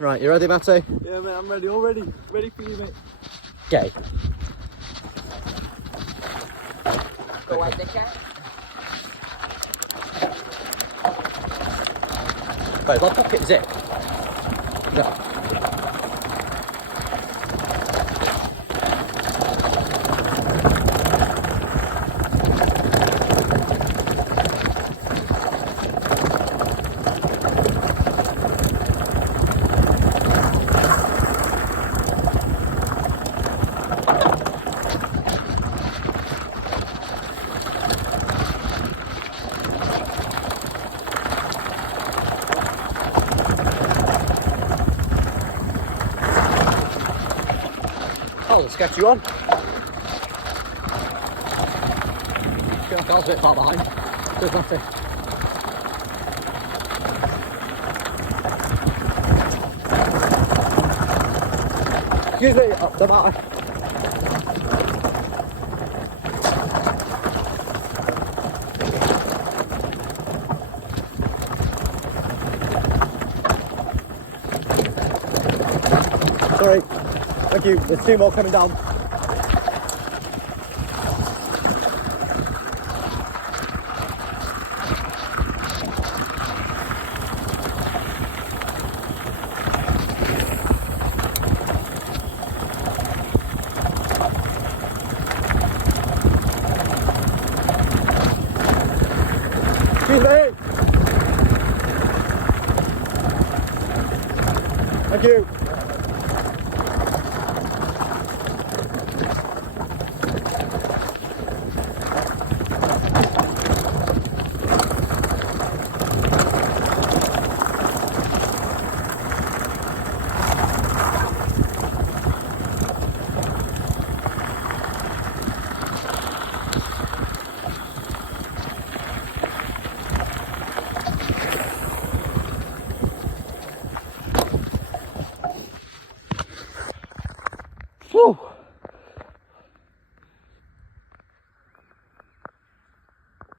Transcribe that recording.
Right, you ready, Matty? Yeah, mate, I'm ready. All ready. Ready for you, mate. Okay. Go on, dickhead. Right, I'll pocket zip. Yeah. I'll sketch you on. Feel like I was a bit far behind. Cheers, Matty. Excuse me, don't matter. Sorry. Thank you. There's 2 more coming down. Excuse me. Thank you. Whew.